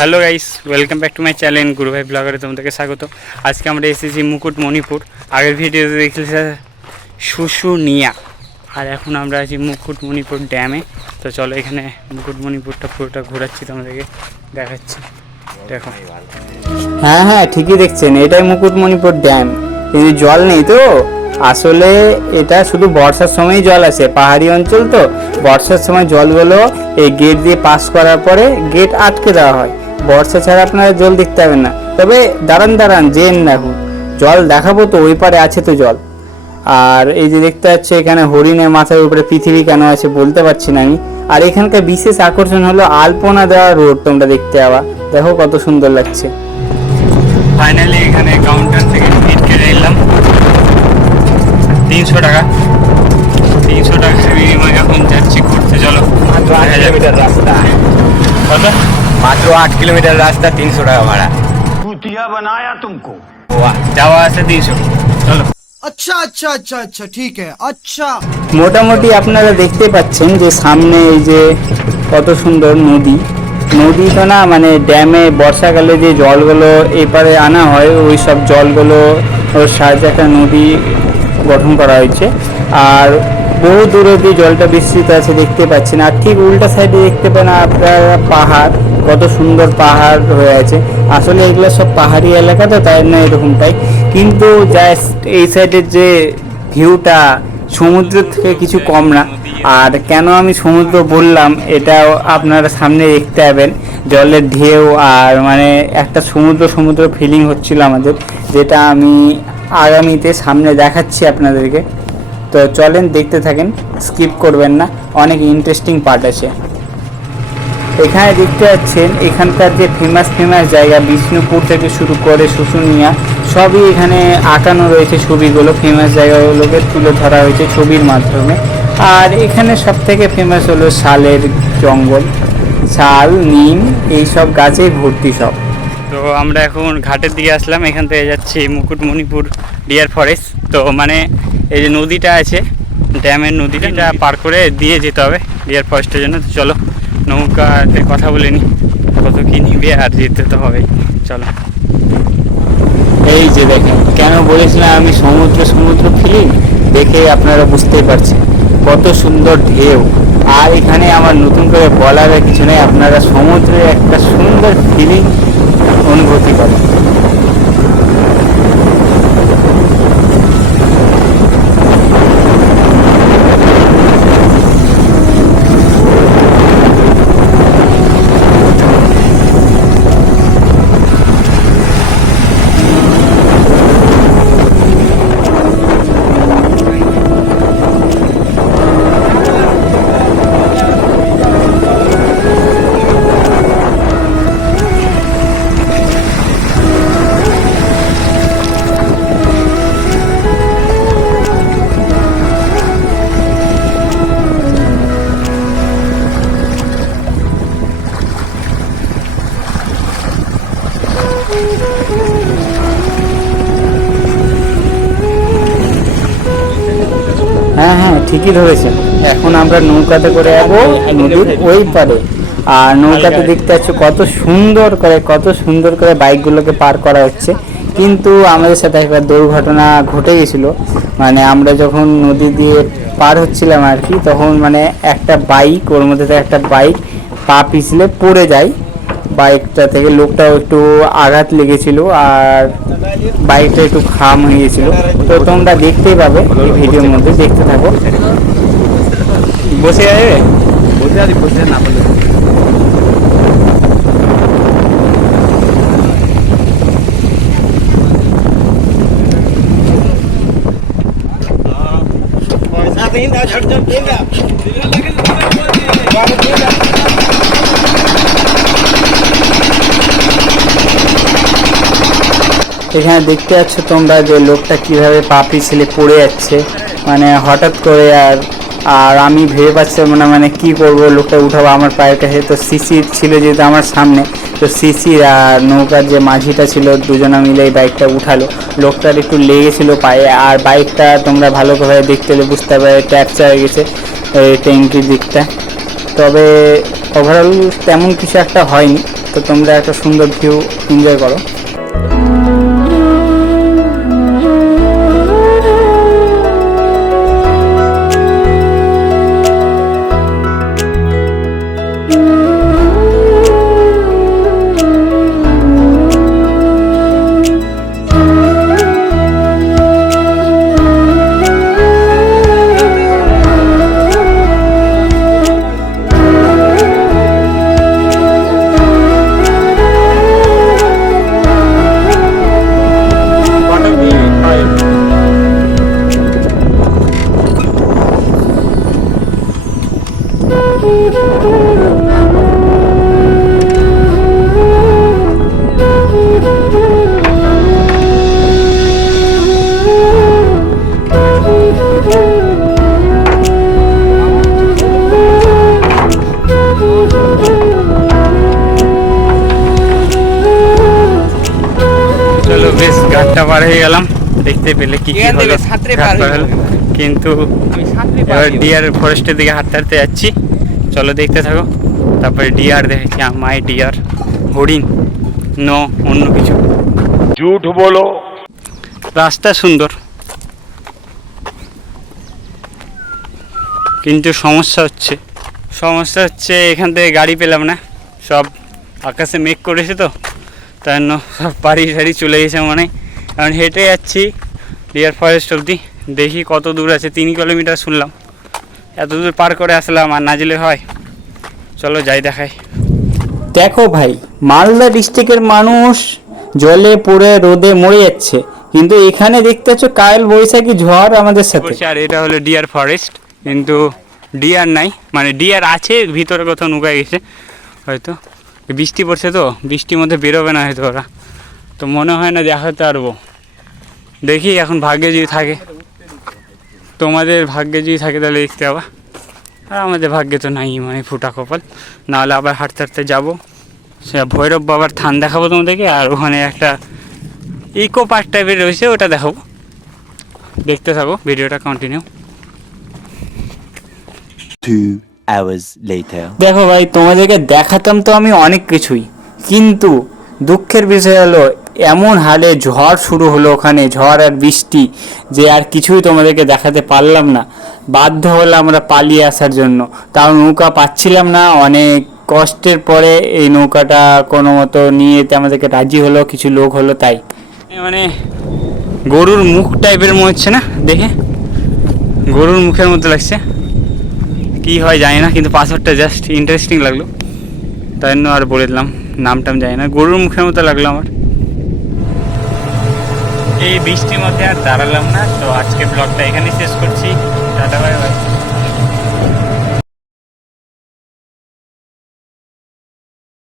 Hello guys, welcome back to my channel গুরু ভাই ব্লগারে তোমাদেরকে স্বাগত। আজকে আমরা এসেছি মুকুটমণিপুর। আগের ভিডিওতে দেখেছি শুশুনিয়া, আর এখন আমরা আছি মুকুটমণিপুর ড্যামে। তো চলো এখানে মুকুটমণিপুরটা পুরোটা ঘোরাচ্ছি, তোমাদেরকে দেখাচ্ছি। দেখো, হ্যাঁ ঠিকই দেখছেন, এটাই মুকুটমণিপুর ড্যাম। এই যে জল নেই তো, আসলে এটা শুধু বর্ষার সময়ই জল আসে, পাহাড়ি অঞ্চল তো বর্ষার সময় জলগুলো এই গেট দিয়ে পাস করার পরে গেট আটকে দেওয়া হয়। বর্ষা ছাড়া আপনারা জল দেখতে পাবেন না। তবে দাঁড়ান জেন দেখুন, জল দেখাবো তো, ওই পারে আছে তো জল। আর এই যে দেখতে পাচ্ছি এখানে হরিণের মাথার উপরে পৃথিবী কেন আছে বলতে পারছি না আমি। আর এখানকার বিশেষ আকর্ষণ হলো আলপনা দেওয়া রোড, তোমরা দেখতে পাবা। দেখো কত সুন্দর লাগছে। ফাইনালি এখানে কাউন্টার থেকে টিকিট কেটে নিলাম 300 টাকা। 300 টাকা বিনিময়ে এখন যাচ্ছি ঘুরতে। চলো, মাত্র 8 কিলোমিটার রাস্তা। কত? মাত্র 8 কিলোমিটার রাস্তা, 300 টাকা ভাড়া। कुतिया बनाया तुमको। যাওয়া আছে 300। চলো। अच्छा ठीक है। अच्छा মোটামুটি আপনারা দেখতে পাচ্ছেন যে সামনে এই যে কত সুন্দর নদী। নদী তো না, মানে ড্যামে বর্ষাকালে যে জলগুলো এপারে আনা হয়, ওই সব জলগুলো ওর সাহায্যে একটা নদী গঠন করা হয়েছে। আর বহু দূরে দিয়ে জলটা বিস্তৃত আছে, দেখতে পাচ্ছেন। আর ঠিক উল্টা সাইডে দেখতে পান আপনারা পাহাড়, কত সুন্দর পাহাড় হয়ে আছে। আসলে এগুলো সব পাহাড়ি এলাকা তো, তাই না এরকমটাই। কিন্তু জাস্ট এই সাইডের যে ভিউটা সমুদ্র থেকে কিছু কম না। আর কেন আমি সমুদ্র বললাম, এটাও আপনারা সামনে দেখতে পাবেন, জলের ঢেউ। আর মানে একটা সমুদ্র ফিলিং হচ্ছিল আমাদের, যেটা আমি আগামীতে সামনে দেখাচ্ছি আপনাদেরকে। তো চলেন দেখতে থাকেন, স্কিপ করবেন না, অনেক ইন্টারেস্টিং পার্ট আছে। এখানে দেখতে পাচ্ছেন এখানকার যে ফেমাস জায়গা, বিষ্ণুপুর থেকে শুরু করে শুশুনিয়া, সবই এখানে আঁকানো রয়েছে ছবিগুলো। ফেমাস জায়গাগুলোকে তুলে ধরা হয়েছে ছবির মাধ্যমে। আর এখানে সব থেকে ফেমাস হলো শালের জঙ্গল, শাল, নিম, এইসব গাছেই ভর্তি সব। তো আমরা এখন ঘাটের দিকে আসলাম, এখান থেকে যাচ্ছি মুকুটমণিপুর ডিয়ার ফরেস্ট। তো মানে এই যে নদীটা আছে, ড্যামের নদীটা পার করে দিয়ে যেতে হবে ডিয়ার ফরেস্টের জন্য। তো চলো, নৌকাতে কথা বলে নি কত কি নিবে, আর যেতে তো হবেই। চলো। এই যে দেখেন, কেন বলেছিলাম আমি সমুদ্র ফিলিং, দেখে আপনারা বুঝতেই পারছেন কত সুন্দর ঢেউ। আর এখানে আমার নতুন করে বলার কিছু নেই, আপনারা সমুদ্রের একটা সুন্দর ফিলিং অনুভূতি করেন। হ্যাঁ ঠিকই ধরেছেন। এখন আমরা নৌকাতে করে যাবো নদীর ওই পারে। আর নৌকাতে দেখতে পাচ্ছ কত সুন্দর করে বাইকগুলোকে পার করা হচ্ছে। কিন্তু আমাদের সাথে একটা দুর্ঘটনা ঘটে গেছিল। মানে আমরা যখন নদী দিয়ে পার হচ্ছিলাম আর কি, তখন মানে একটা বাইক, ওর মধ্যে থেকে একটা বাইক পা পিছলে পড়ে যায়। বাইকটা থেকে লোকটাও একটু আঘাত লেগেছিল, আর বাইকটা একটু খাম হয়ে গেছিল। তো তোমরা দেখতেই পাবে এই ভিডিওর মধ্যে, দেখতে থাকো। বসে যাবে, বসে না বলে এখানে দেখতে পাচ্ছ তোমরা যে লোকটা কিভাবে পা পিছলে পড়ে যাচ্ছে, মানে হঠাৎ করে। আর আমি ভেবে পাচ্ছিলাম না মানে কি করব, লোকটা উঠাবো আমার পায়ের কাছে। তো সিসি ছিল যেহেতু আমার সামনে, তো সিসি আর নৌকার যে মাঝিটা ছিল, দুজনা মিলে এই বাইকটা উঠালো। লোকটার একটু লেগেছিল পায়ে। আর বাইকটা তোমরা ভালো করে দেখতে হলে বুঝতে পারবে ট্যাপচা হয়ে গেছে এই ট্যাঙ্কির দিকটা। তবে ওভারঅল তেমন কিছু একটা হয়নি। তো তোমরা একটা সুন্দর ভিউ এনজয় করো। চলো বেশ, ঘাটটা পার হয়ে গেলাম, দেখতে পেলে কি কি হলো। ঘাট পার হলো, কিন্তু এবার ডিয়ার ফরেস্টের দিকে হাঁটতে হাঁটতে যাচ্ছি। চলো দেখতে থাকো। তারপরে ডিয়ার দেখেছি, মাই ডিয়ার, হরিণ, অন্য কিছু। झूठ बोलो। রাস্তা সুন্দর, কিন্তু সমস্যা হচ্ছে এখান থেকে গাড়ি পেলাম না। সব আকাশে মেঘ করেছে তো, তার জন্য সব বাড়ি সারি চলে গেছে মনে হয়। কারণ হেঁটে যাচ্ছি ডিয়ার ফরেস্ট অবধি, দেখি কত দূর আছে। 3 কিলোমিটার শুনলাম, এত দূর পার করে আসলাম, আর না যেলে হয়। চলো যাই দেখাই। দেখো ভাই, মালদা ডিস্ট্রিক্টের মানুষ জলে পড়ে রোদে মরে যাচ্ছে, কিন্তু এখানে দেখতে পাচ্ছ কাল বৈশাখী ঝড় আমাদের সাথে। আর এটা হলো ডিয়ার ফরেস্ট, কিন্তু ডিয়ার নাই, মানে ডিয়ার আছে ভিতরে কোথাও নুকায় গেছে হয়তো। বৃষ্টি পড়ছে তো, বৃষ্টির মধ্যে বেরোবে না হয়তো ওরা, তো মনে হয় না দেখাতে পারবো। দেখি এখন ভাগ্যে যদি থাকে, তোমাদের ভাগ্যে যদি থাকে তাহলে দেখতে পাবা, আর আমাদের ভাগ্যে তো নাই, মানে ফুটা কপাল। নাহলে আবার হাঁটতে হাঁটতে যাবো, সে ভৈরব বাবার থান দেখাবো তোমাদেরকে, আর ওখানে একটা ইকো পার্ক টাইপের রয়েছে, ওটা দেখাবো। দেখতে থাকো, ভিডিওটা কন্টিনিউ। 2 hours later. দেখো ভাই, তোমাদেরকে দেখাতাম তো আমি অনেক কিছুই, কিন্তু দুঃখের বিষয় হলো এমন হালে ঝড় শুরু হলো ওখানে, ঝড় আর বৃষ্টি, যে আর কিছুই তোমাদেরকে দেখাতে পারলাম না। বাধ্য হলাম আমরা পালিয়ে আসার জন্য, তাও নৌকা পাচ্ছিলাম না। অনেক কষ্টের পরে এই নৌকাটা কোনো মতো নিয়ে যেতে আমাদেরকে রাজি হলো, কিছু লোক হলো। তাই মানে গরুর মুখ টাইপের মনে হচ্ছে না, দেখে গরুর মুখের মতো লাগছে। কি হয় জানি না, কিন্তু পাথরটা জাস্ট ইন্টারেস্টিং লাগলো, তাই জন্য আর বলে দিলাম। নামটাম জানি না, গরুর মুখের মতো লাগলো আমার। এই বৃষ্টির মধ্যে আর দাঁড়ালাম না, তো আজকে ব্লগটা এখানেই শেষ করছি। Tata, bye bye.